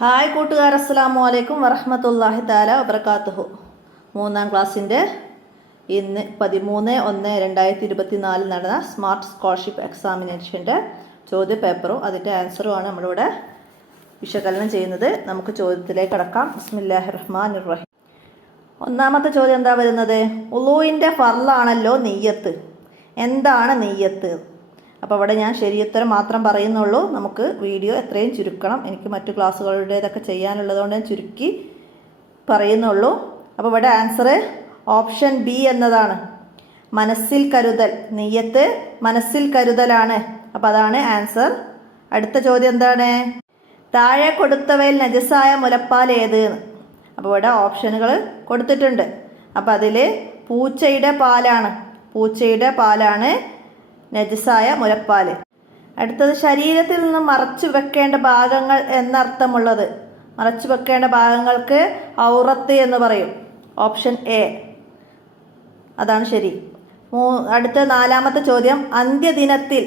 Hi കൂട്ടുകാർ, അസ്സലാമു അലൈക്കും വറഹ്മത്തുള്ളാഹി തആല വബറകാതുഹു. 3ാം ക്ലാസ്സിൻ്റെ ഇന്ന് 13/1/2024 നടന്ന സ്മാർട്ട് സ്കോളർഷിപ്പ് എക്സാമിനേഷൻ്റെ ചോദ്യ പേപ്പറും അതിൻ്റെ ആൻസറുമാണ് നമ്മളിവിടെ വിശകലനം ചെയ്യുന്നത്. നമുക്ക് ചോദ്യത്തിലേക്ക് കടക്കാം. ബിസ്മില്ലാഹിർ റഹ്മാനിർ റഹീം. ഒന്നാമത്തെ ചോദ്യം എന്താ വരുന്നത്? ഉളൂഇൻ്റെ ഫർളാണല്ലോ നിയ്യത്ത്. എന്താണ് നിയ്യത്ത്? അപ്പോൾ അവിടെ ഞാൻ ശരിയുത്തരം മാത്രം പറയുന്നുള്ളൂ. നമുക്ക് വീഡിയോ എത്രയും ചുരുക്കണം. എനിക്ക് മറ്റു ക്ലാസ്സുകളുടേതൊക്കെ ചെയ്യാനുള്ളതുകൊണ്ട് ഞാൻ ചുരുക്കി പറയുന്നുള്ളൂ. അപ്പോൾ ഇവിടെ ആൻസർ ഓപ്ഷൻ ബി എന്നതാണ്. മനസ്സിൽ കരുതൽ. നിയ്യത്ത് മനസ്സിൽ കരുതലാണ്. അപ്പോൾ അതാണ് ആൻസർ. അടുത്ത ചോദ്യം എന്താണ്? താഴെ കൊടുത്തവയിൽ നജസായ മുലപ്പാൽ ഏത്? അപ്പോൾ ഇവിടെ ഓപ്ഷനുകൾ കൊടുത്തിട്ടുണ്ട്. അപ്പോൾ അതിൽ പൂച്ചയുടെ പാലാണ് നജസായ മുലപ്പാൽ. അടുത്തത് ശരീരത്തിൽ നിന്ന് മറച്ചു വെക്കേണ്ട ഭാഗങ്ങൾ എന്നർത്ഥമുള്ളത്. മറച്ചു വെക്കേണ്ട ഭാഗങ്ങൾക്ക് ഔറത്ത് എന്ന് പറയും. ഓപ്ഷൻ എ അതാണ് ശരി. അടുത്ത 4ാമത്തെ ചോദ്യം. അന്ത്യദിനത്തിൽ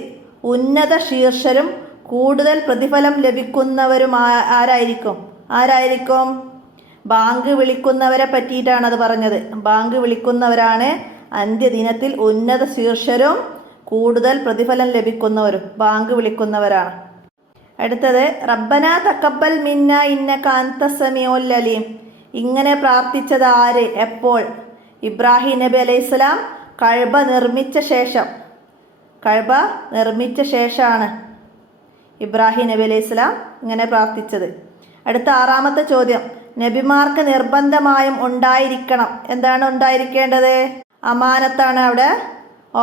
ഉന്നത ശീർഷരും കൂടുതൽ പ്രതിഫലം ലഭിക്കുന്നവരും ആരായിരിക്കും? ബാങ്ക് വിളിക്കുന്നവരെ പറ്റിയിട്ടാണ് അത് പറഞ്ഞത്. ബാങ്ക് വിളിക്കുന്നവരാണ് അന്ത്യദിനത്തിൽ ഉന്നത ശീർഷരും കൂടുതൽ പ്രതിഫലം ലഭിക്കുന്നവരും ബാങ്ക് വിളിക്കുന്നവരാണ്. അടുത്തത് റബ്ബന തഖബ്ബൽ മിന്ന ഇന്നക അൻത സമീഉൽ അലീം. ഇങ്ങനെ പ്രാർത്ഥിച്ചത് ആര്, എപ്പോൾ? ഇബ്രാഹിം നബി അലൈഹിസ്സലാം കഅബ നിർമ്മിച്ച ശേഷമാണ് ഇബ്രാഹിം നബി അലൈഹിസ്സലാം ഇങ്ങനെ പ്രാർത്ഥിച്ചത്. അടുത്ത 6ാമത്തെ ചോദ്യം. നബിമാർക്ക് നിർബന്ധമായും ഉണ്ടായിരിക്കണം. എന്താണ് ഉണ്ടായിരിക്കേണ്ടത്? അമാനത്താണ് അവിടെ.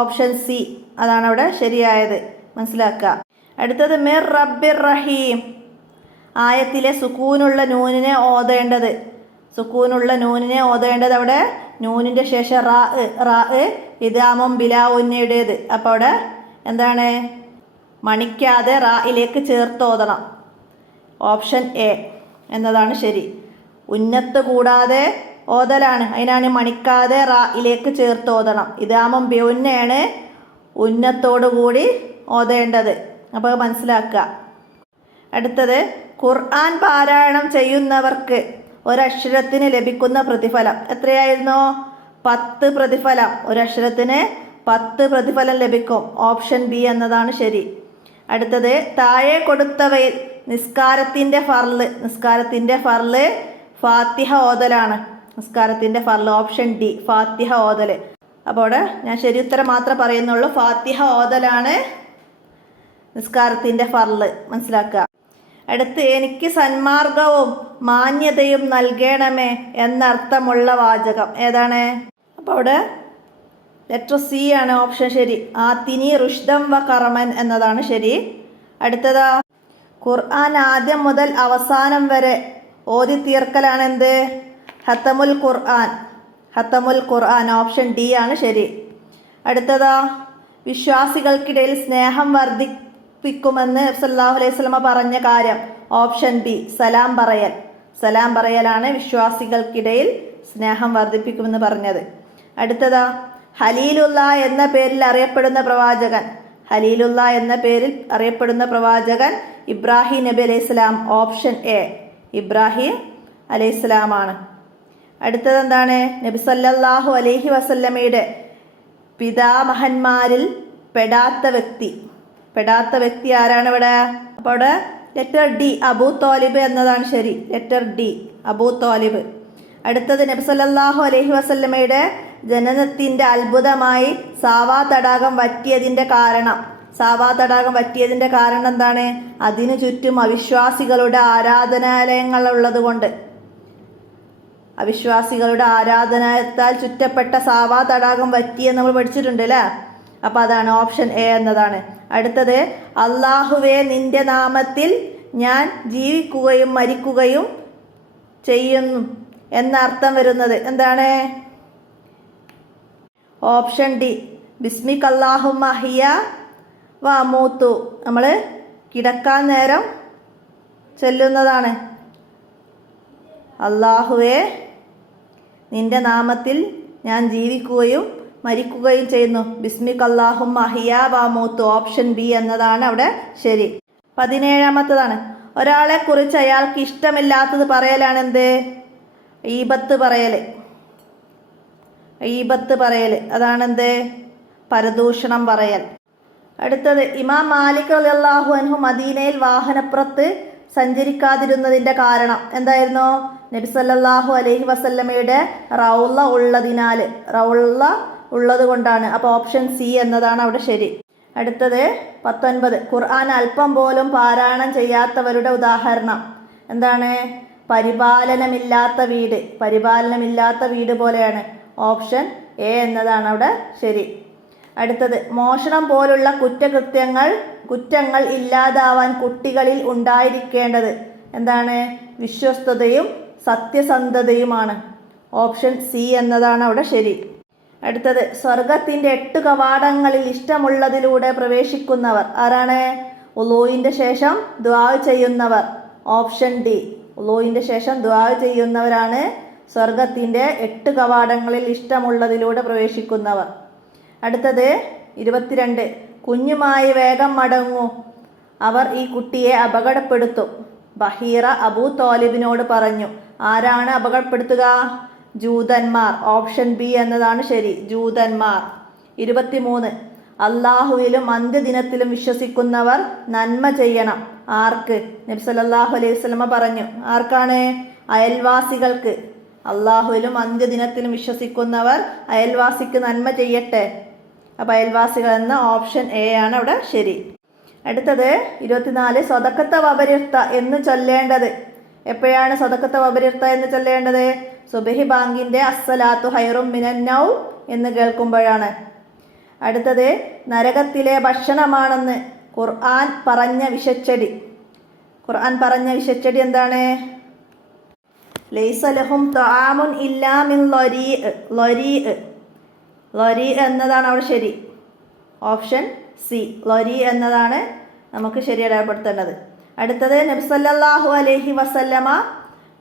ഓപ്ഷൻ സി അതാണ് അവിടെ ശരിയായത്. മനസ്സിലാക്കുക. അടുത്തത് മിർ റബ്ബിർ റഹീം. ആയത്തിലെ സുക്കൂനുള്ള നൂനിനെ ഓതേണ്ടത് അവിടെ നൂനിൻ്റെ ശേഷം റാ ഇദാമും ബിലാവുന്നയുടേത്. അപ്പോൾ അവിടെ എന്താണ്? മണിക്കാതെ റായിലേക്ക് ചേർത്ത് ഓതണം. ഓപ്ഷൻ എ എന്നതാണ് ശരി. ഉന്നത്ത് കൂടാതെ ഓതലാണ്, അതിനാണ് മണിക്കാതെ റായിലേക്ക് ചേർത്ത് ഓതണം. ഇദാമും ബിയുന്നയാണ് ഉന്നത്തോടു കൂടി ഓതേണ്ടത്. അപ്പോൾ മനസ്സിലാക്കുക. അടുത്തത് ഖുർആൻ പാരായണം ചെയ്യുന്നവർക്ക് ഒരക്ഷരത്തിന് ലഭിക്കുന്ന പ്രതിഫലം എത്രയായിരുന്നു? 10 പ്രതിഫലം. ഒരക്ഷരത്തിന് 10 പ്രതിഫലം ലഭിക്കും. ഓപ്ഷൻ ബി എന്നതാണ് ശരി. അടുത്തത് താഴെ കൊടുത്തവയിൽ നിസ്കാരത്തിൻ്റെ ഫർള് ഫാത്തിഹ ഓതലാണ്. നിസ്കാരത്തിൻ്റെ ഫർള് ഓപ്ഷൻ ഡി ഫാത്തിഹ ഓതൽ. അപ്പോൾ അവിടെ ഞാൻ ശരി ഉത്തരം മാത്രമേ പറയുന്നുള്ളൂ. ഫാത്തിഹ ഓതലാണ് നിസ്കാരത്തിൻ്റെ ഫർള്. മനസ്സിലാക്കുക. അടുത്ത് എനിക്ക് സന്മാർഗവും മാന്യതയും നൽകണമേ എന്നർത്ഥമുള്ള വാചകം ഏതാണ്? അപ്പോൾ അവിടെ ലെറ്റർ സി ആണ് ഓപ്ഷൻ ശരി. ആതിനി റുഷ്ദം വ കറമൻ എന്നതാണ് ശരി. അടുത്തതാ ഖുർആൻ ആദ്യം മുതൽ അവസാനം വരെ ഓതി തീർക്കലാണ് എന്ത്? ഹത്തമുൽ ഖുർആൻ ഓപ്ഷൻ ഡി ആണ് ശരി. അടുത്തതാ വിശ്വാസികൾക്കിടയിൽ സ്നേഹം വർദ്ധിപ്പിക്കുമെന്ന് സല്ലല്ലാഹു അലൈഹി വസല്ലമ പറഞ്ഞ കാര്യം. ഓപ്ഷൻ ബി സലാം പറയലാണ് വിശ്വാസികൾക്കിടയിൽ സ്നേഹം വർദ്ധിപ്പിക്കുമെന്ന് പറഞ്ഞത്. അടുത്തതാ ഖലീലുള്ള എന്ന പേരിൽ അറിയപ്പെടുന്ന പ്രവാചകൻ ഇബ്രാഹിം നബി അലൈഹിസ്സലാം. ഓപ്ഷൻ എ ഇബ്രാഹിം അലൈഹിസ്സലാമാണ്. അടുത്തത് എന്താണ്? നബി സല്ലല്ലാഹു അലൈഹി വസല്ലമയുടെ പിതാമഹന്മാരിൽ പെടാത്ത വ്യക്തി ആരാണ് ഇവിടെ? അപ്പോൾ അവിടെ ലെറ്റർ ഡി അബൂ തോലിബ് എന്നതാണ് ശരി. Letter D Abu Talib. അടുത്തത് നബി സല്ലല്ലാഹു അലൈഹി വസല്ലമയുടെ ജനനത്തിൻ്റെ അത്ഭുതമായി സാവാ തടാകം വറ്റിയതിൻ്റെ കാരണം എന്താണ്? അതിനു ചുറ്റും അവിശ്വാസികളുടെ ആരാധനാലയത്താൽ ചുറ്റപ്പെട്ട സാവാ തടാകം വറ്റിയെന്ന് നമ്മൾ പഠിച്ചിട്ടുണ്ട് അല്ലേ? അപ്പോൾ അതാണ് ഓപ്ഷൻ എ എന്നതാണ്. അടുത്തത് അല്ലാഹുവേ നിന്റെ നാമത്തിൽ ഞാൻ ജീവിക്കുകയും മരിക്കുകയും ചെയ്യുന്നു എന്നർത്ഥം വരുന്നത് എന്താണ്? ഓപ്ഷൻ ഡി ബിസ്മിക അല്ലാഹുമ്മ അഹ്യ വ അമൂതു. നമ്മൾ കിടക്കാൻ നേരം ചൊല്ലുന്നതാണ്. അല്ലാഹുവേ നിന്റെ നാമത്തിൽ ഞാൻ ജീവിക്കുകയും മരിക്കുകയും ചെയ്യുന്നു. ബിസ്മിക അല്ലാഹുമ്മ അഹ്യ വ അമൂതു. ഓപ്ഷൻ ബി എന്നതാണ് അവിടെ ശരി. 17ാമത്തേതാണ് ഒരാളെ കുറിച്ച് അയാൾക്ക് ഇഷ്ടമില്ലാത്തത് പറയലാണ് എന്ത്? ഈബത്ത് പറയൽ. ഈബത്ത് പറയൽ അതാണെന്ത്? പരദൂഷണം പറയൽ. അടുത്തത് ഇമാം മാലിക് റളിയല്ലാഹു അൻഹു മദീനയിൽ വാഹനപ്പുറത്ത് സഞ്ചരിക്കാതിരുന്നതിൻ്റെ കാരണം എന്തായിരുന്നു? നബി സല്ലല്ലാഹു അലൈഹി വസല്ലമയുടെ റൗള ഉള്ളതിനാൽ, റൗള ഉള്ളത് കൊണ്ടാണ്. അപ്പോൾ ഓപ്ഷൻ സി എന്നതാണ് അവിടെ ശരി. അടുത്തത് 19. ഖുർആൻ അല്പം പോലും പാരായണം ചെയ്യാത്തവരുടെ ഉദാഹരണം എന്താണ്? പരിപാലനമില്ലാത്ത വീട്. പരിപാലനമില്ലാത്ത വീട് പോലെയാണ്. ഓപ്ഷൻ എ എന്നതാണ് അവിടെ ശരി. അടുത്തത് മോഷണം പോലുള്ള കുറ്റങ്ങൾ ഇല്ലാതാവാൻ കുട്ടികളിൽ ഉണ്ടായിരിക്കേണ്ടത് എന്താണ്? വിശ്വസ്തതയും സത്യസന്ധതയുമാണ്. ഓപ്ഷൻ സി എന്നതാണ് അവിടെ ശരി. അടുത്തത് സ്വർഗത്തിൻ്റെ 8 കവാടങ്ങളിൽ ഇഷ്ടമുള്ളതിലൂടെ പ്രവേശിക്കുന്നവർ ആരാണ്? ഉളൂയിൻ്റെ ശേഷം ദുആ ചെയ്യുന്നവർ. Option D. ഉളൂയിൻ്റെ ശേഷം ദുആ ചെയ്യുന്നവരാണ് സ്വർഗത്തിൻ്റെ 8 കവാടങ്ങളിൽ ഇഷ്ടമുള്ളതിലൂടെ പ്രവേശിക്കുന്നവർ. അടുത്തത് 22. കുഞ്ഞുമായി വേഗം മടങ്ങൂ, അവർ ഈ കുട്ടിയെ അപകടപ്പെടുത്തും. ബഹീറ അബൂ തോലിബിനോട് പറഞ്ഞു. ആരാണ് അപകടപ്പെടുത്തുക? ജൂതന്മാർ. ഓപ്ഷൻ ബി എന്നതാണ് ശരി, ജൂതന്മാർ. 23. അള്ളാഹുവിലും അന്ത്യദിനത്തിലും വിശ്വസിക്കുന്നവർ നന്മ ചെയ്യണം. ആർക്ക്? നബി സല്ലല്ലാഹു അലൈഹി വസല്ലമ പറഞ്ഞു. ആർക്കാണ്? അയൽവാസികൾക്ക്. അള്ളാഹുവിലും അന്ത്യദിനത്തിലും വിശ്വസിക്കുന്നവർ അയൽവാസിക്ക് നന്മ ചെയ്യട്ടെ. അപ്പോൾ അയൽവാസികൾ എന്ന ഓപ്ഷൻ എ ആണ് അവിടെ ശരി. അടുത്തത് 24. സ്വതക്കത്ത വബരിർത്ത എന്ന് ചൊല്ലേണ്ടത് എപ്പോഴാണ്? സ്വതക്കത്ത വബരിർത്ത എന്ന് ചൊല്ലേണ്ടത് സുബഹി ബാങ്കിൻ്റെ അസ്സലാത്തു ഹൈറും മിനന്നൗ എന്ന് കേൾക്കുമ്പോഴാണ്. അടുത്തത് നരകത്തിലെ ഭക്ഷണമാണെന്ന് ഖുർആൻ പറഞ്ഞ വിഷച്ചെടി. ഖുർആൻ പറഞ്ഞ വിഷച്ചെടി എന്താണ്? ലൈസ ലഹും തആമുൻ ഇല്ലാ മിൻ ലൊരീ എന്നതാണ് അവിടെ ശരി. ഓപ്ഷൻ സി, ലൊരീ എന്നതാണ് നമുക്ക് ശരി അടയാളപ്പെടുത്തേണ്ടത്. അടുത്തത് നബി സല്ലല്ലാഹു അലൈഹി വസല്ലമ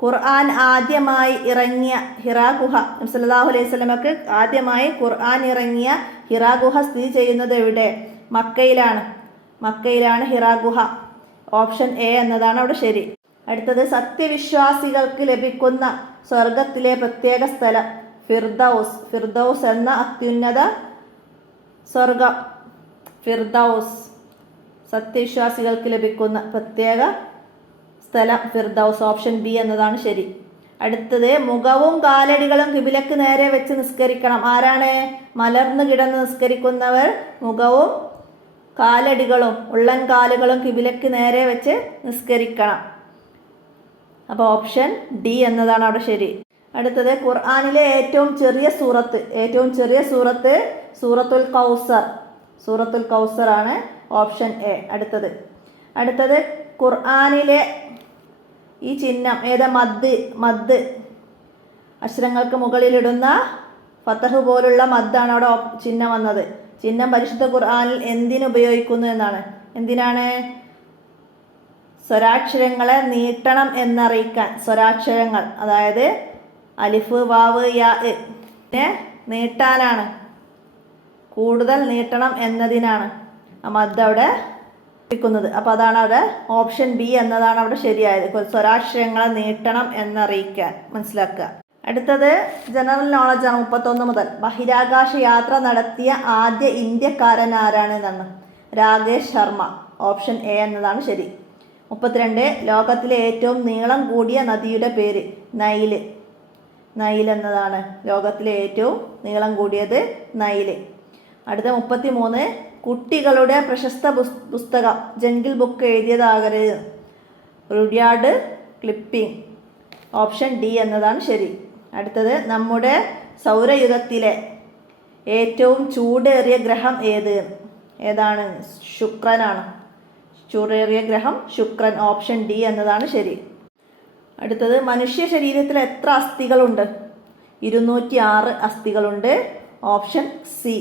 ഖുർആൻ ആദ്യമായി ഇറങ്ങിയ ഹിറാ ഗുഹ. നബി സല്ലല്ലാഹു അലൈഹി വസല്ലമക്ക് ആദ്യമായി ഖുർആൻ ഇറങ്ങിയ ഹിറാ ഗുഹ സ്ഥിതി ചെയ്യുന്നത് എവിടെ? മക്കയിലാണ്. മക്കയിലാണ് ഹിറാ ഗുഹ. ഓപ്ഷൻ എ എന്നതാണ് അവിടെ ശരി. അടുത്തത് സത്യവിശ്വാസികൾക്ക് ലഭിക്കുന്ന സ്വർഗത്തിലെ പ്രത്യേക സ്ഥലം ഫിർദൗസ്. ഫിർദൗസ് എന്ന അത്യുന്നത സ്വർഗം. ഫിർദൗസ് സത്യവിശ്വാസികൾക്ക് ലഭിക്കുന്ന പ്രത്യേക സ്ഥലം ഫിർദൗസ്. ഓപ്ഷൻ ബി എന്നതാണ് ശരി. അടുത്തത് മുഖവും കാലടികളും കിബിലക്ക് നേരെ വെച്ച് നിസ്കരിക്കണം. ആരാണ്? മലർന്നു കിടന്ന് നിസ്കരിക്കുന്നവർ മുഖവും കാലടികളും ഉള്ളൻ കാലുകളും കിബിലക്ക് നേരെ വെച്ച് നിസ്കരിക്കണം. അപ്പോൾ ഓപ്ഷൻ ഡി എന്നതാണ് അവിടെ ശരി. അടുത്തത് ഖുർആനിലെ ഏറ്റവും ചെറിയ സൂറത്ത് സൂറത്തുൽ കൗസർ. സൂറത്തുൽ കൗസർ ആണ് ഓപ്ഷൻ എ. അടുത്തത് ഖുർആനിലെ ഈ ചിഹ്നം ഏതാ? മദ് അക്ഷരങ്ങൾക്ക് മുകളിലിടുന്ന ഫതഹ് പോലുള്ള മദ്ദാണ് അവിടെ ചിഹ്നം വന്നത്. ചിഹ്നം പരിശുദ്ധ ഖുർആനിൽ എന്തിനു ഉപയോഗിക്കുന്നു എന്നാണ്? എന്തിനാണ്? സ്വരാക്ഷരങ്ങളെ നീട്ടണം എന്നറിയിക്കാൻ. സ്വരാക്ഷരങ്ങൾ അതായത് അലിഫ് വാവ് യാ നീട്ടാനാണ്. കൂടുതൽ നീട്ടണം എന്നതിനാണ് മദ് അവിടെ ക്കുന്നത്. അപ്പോൾ അതാണ് അവിടെ ഓപ്ഷൻ ബി എന്നതാണ് അവിടെ ശരിയായത്. സ്വരാക്ഷരങ്ങളെ നീട്ടണം എന്നറിയിക്കാൻ. മനസ്സിലാക്കുക. അടുത്തത് ജനറൽ നോളജാണ്. 31 മുതൽ. ബഹിരാകാശ യാത്ര നടത്തിയ ആദ്യ ഇന്ത്യക്കാരൻ ആരാണ് എന്നാണ്? രാകേഷ് ശർമ്മ. ഓപ്ഷൻ എ എന്നതാണ് ശരി. 32. ലോകത്തിലെ ഏറ്റവും നീളം കൂടിയ നദിയുടെ പേര്? നൈല്. നൈൽ എന്നതാണ് ലോകത്തിലെ ഏറ്റവും നീളം കൂടിയത്. നൈല്. അടുത്ത 33. കുട്ടികളുടെ പ്രശസ്ത പുസ്തകം ജംഗിൾ ബുക്ക് എഴുതിയതാകരുത്? Rudyard Kipling. ഓപ്ഷൻ ഡി എന്നതാണ് ശരി. അടുത്തത് നമ്മുടെ സൗരയുഗത്തിലെ ഏറ്റവും ചൂടേറിയ ഗ്രഹം ഏതാണ്? ശുക്രനാണ്. ചൂടേറിയ ഗ്രഹം ശുക്രൻ. ഓപ്ഷൻ ഡി എന്നതാണ് ശരി. അടുത്തത് മനുഷ്യ ശരീരത്തിൽ എത്ര അസ്ഥികളുണ്ട്? 206 അസ്ഥികളുണ്ട്. ഓപ്ഷൻ സി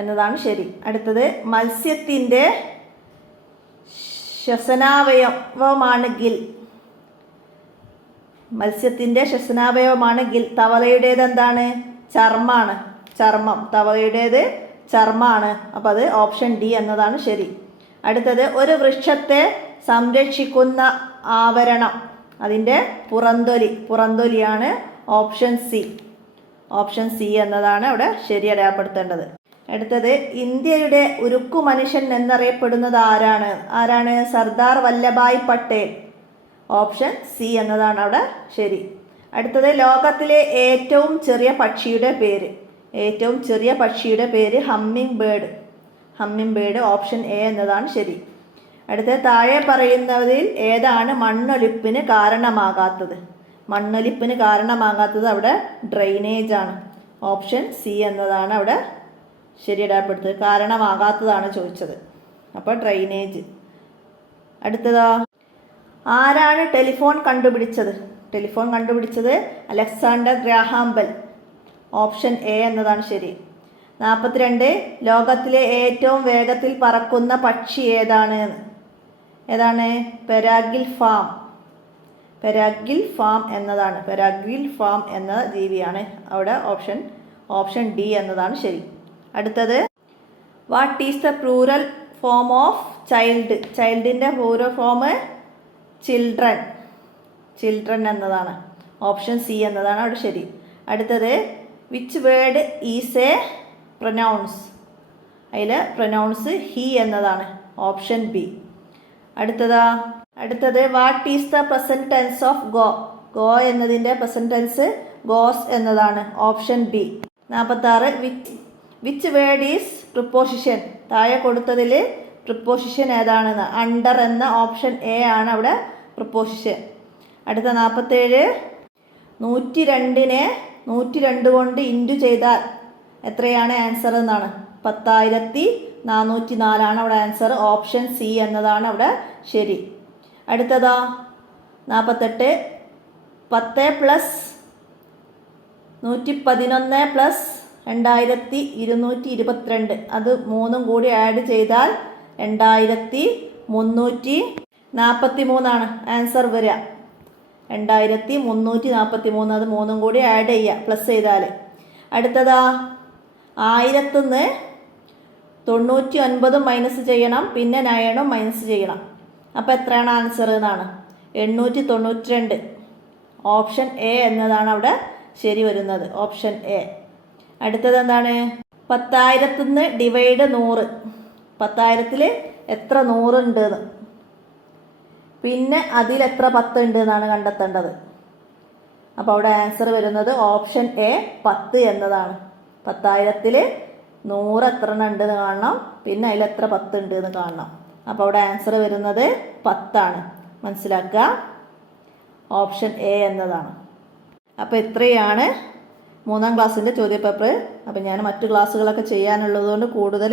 എന്നതാണ് ശരി. അടുത്തത് മത്സ്യത്തിൻ്റെ ശ്വസനാവയവമാണ് ഗിൽ. മത്സ്യത്തിൻ്റെ ശ്വസനാവയവമാണ് ഗിൽ. തവളയുടേത് എന്താണ്? ചർമ്മാണ്. ചർമ്മം. തവളയുടേത് ചർമ്മാണ്. അപ്പോൾ അത് ഓപ്ഷൻ ഡി എന്നതാണ് ശരി. അടുത്തത് ഒരു വൃക്ഷത്തെ സംരക്ഷിക്കുന്ന ആവരണം, അതിൻ്റെ പുറന്തൊലിയാണ് ഓപ്ഷൻ സി. ഓപ്ഷൻ സി എന്നതാണ് അവിടെ ശരി അടയാളപ്പെടുത്തേണ്ടത്. അടുത്തത്, ഇന്ത്യയുടെ ഉരുക്കു മനുഷ്യൻ എന്നറിയപ്പെടുന്നത് ആരാണ്? സർദാർ വല്ലഭായ് പട്ടേൽ. ഓപ്ഷൻ സി എന്നതാണ് അവിടെ ശരി. അടുത്തത്, ലോകത്തിലെ ഏറ്റവും ചെറിയ പക്ഷിയുടെ പേര് ഹമ്മിങ് ബേർഡ്. ഓപ്ഷൻ എ എന്നതാണ് ശരി. അടുത്തത്, താഴെ പറയുന്നതിൽ ഏതാണ് മണ്ണൊലിപ്പിന് കാരണമാകാത്തത്? അവിടെ ഡ്രെയിനേജ് ആണ്. ഓപ്ഷൻ സി എന്നതാണ് അവിടെ ശരി അടയാളപ്പെടുത്തുന്നത്. കാരണമാകാത്തതാണ് ചോദിച്ചത്, അപ്പോൾ ഡ്രെയിനേജ്. അടുത്തതാ, ആരാണ് ടെലിഫോൺ കണ്ടുപിടിച്ചത്? Alexander Graham Bell. Option A എന്നതാണ് ശരി. 42, ലോകത്തിലെ ഏറ്റവും വേഗത്തിൽ പറക്കുന്ന പക്ഷി ഏതാണ്? പെരാഗിൽ ഫാം എന്നതാണ്. പെരാഗിൽ ഫാം എന്ന ജീവിയാണ്. അവിടെ ഓപ്ഷൻ ഡി എന്നതാണ് ശരി. അടുത്തത്, what is the plural form of child? ചൈൽഡിൻ്റെ പ്ലൂറൽ ഫോം ചിൽഡ്രൻ എന്നതാണ്. ഓപ്ഷൻ സി എന്നതാണ് അവിടെ ശരി. അടുത്തത്, which word is a pronouns? അതിൽ പ്രൊനൗൺസ് ഹി എന്നതാണ്. Option B. അടുത്തത്, what is the present tense of go എന്നതിൻ്റെ പ്രസന്റ് ടെൻസ് ഗോസ് എന്നതാണ്. Option B. 46, which word is preposition? താഴെ കൊടുത്തതിൽ പ്രിപ്പോസിഷൻ ഏതാണെന്ന്? അണ്ടർ എന്ന ഓപ്ഷൻ എ ആണ് അവിടെ പ്രിപ്പോസിഷൻ. അടുത്ത 47, 102നെ 102 കൊണ്ട് ഇൻറ്റു ചെയ്താൽ എത്രയാണ് ആൻസർ എന്നാണ്. 10,404 അവിടെ ആൻസർ. ഓപ്ഷൻ സി എന്നതാണ് അവിടെ ശരി. അടുത്തതാ 48, 10 + 111 + 2222 അത് മൂന്നും കൂടി ആഡ് ചെയ്താൽ 2343 ആൻസർ വരിക. 2343 അത് മൂന്നും കൂടി ആഡ് ചെയ്യുക പ്ലസ് ചെയ്താൽ. അടുത്തതാ 1000 നിന്ന് 99 മൈനസ് ചെയ്യണം, പിന്നെ 9 മൈനസ് ചെയ്യണം. അപ്പോൾ എത്രയാണ് ആൻസർ എന്നാണ്? 892. ഓപ്ഷൻ എ എന്നതാണ് അവിടെ ശരി വരുന്നത്. Option A. അടുത്തത് എന്താണ്? 10,000 നിന്ന് ഡിവൈഡ് 100. 10,000-ൽ എത്ര 100 ഉണ്ടെന്ന്, പിന്നെ അതിൽ എത്ര 10 ഉണ്ട് എന്നാണ് കണ്ടെത്തേണ്ടത്. അപ്പോൾ അവിടെ ആൻസർ വരുന്നത് ഓപ്ഷൻ എ 10 എന്നതാണ്. 10,000-ൽ 100 എത്ര ഉണ്ടെന്ന് കാണണം, പിന്നെ അതിൽ എത്ര 10 ഉണ്ട് എന്ന് കാണണം. അപ്പോൾ അവിടെ ആൻസർ വരുന്നത് 10 ആണ്. മനസ്സിലാക്കുക, ഓപ്ഷൻ എ എന്നതാണ്. അപ്പോൾ ഇത്രയാണ് 3ാം ക്ലാസ്സിൻ്റെ ചോദ്യപേപ്പർ. അപ്പോൾ ഞാൻ മറ്റു ക്ലാസ്സുകളൊക്കെ ചെയ്യാനുള്ളതുകൊണ്ട് കൂടുതൽ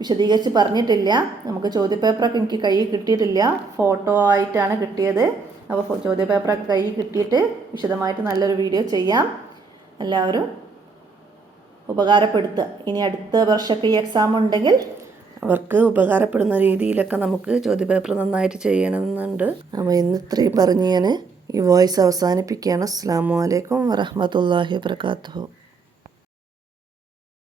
വിശദീകരിച്ച് പറഞ്ഞിട്ടില്ല. നമുക്ക് ചോദ്യപേപ്പറൊക്കെ എനിക്ക് കയ്യിൽ കിട്ടിയിട്ടില്ല, ഫോട്ടോ ആയിട്ടാണ് കിട്ടിയത്. അപ്പോൾ ചോദ്യപേപ്പറൊക്കെ കയ്യിൽ കിട്ടിയിട്ട് വിശദമായിട്ട് നല്ലൊരു വീഡിയോ ചെയ്യാം. എല്ലാവരും ഉപകാരപ്പെടുത്തുക. ഇനി അടുത്ത വർഷമൊക്കെ ഈ എക്സാം ഉണ്ടെങ്കിൽ അവർക്ക് ഉപകാരപ്പെടുന്ന രീതിയിലൊക്കെ നമുക്ക് ചോദ്യപേപ്പർ നന്നായിട്ട് ചെയ്യണമെന്നുണ്ട്. അപ്പോൾ ഇന്ന് ഇത്രയും പറഞ്ഞ് ഞാൻ ഈ വോയിസ് അവസാനിപ്പിക്കുകയാണ്. അസ്സലാമു അലൈക്കും വറഹ്മത്തുള്ളാഹി വബറകാതുഹു.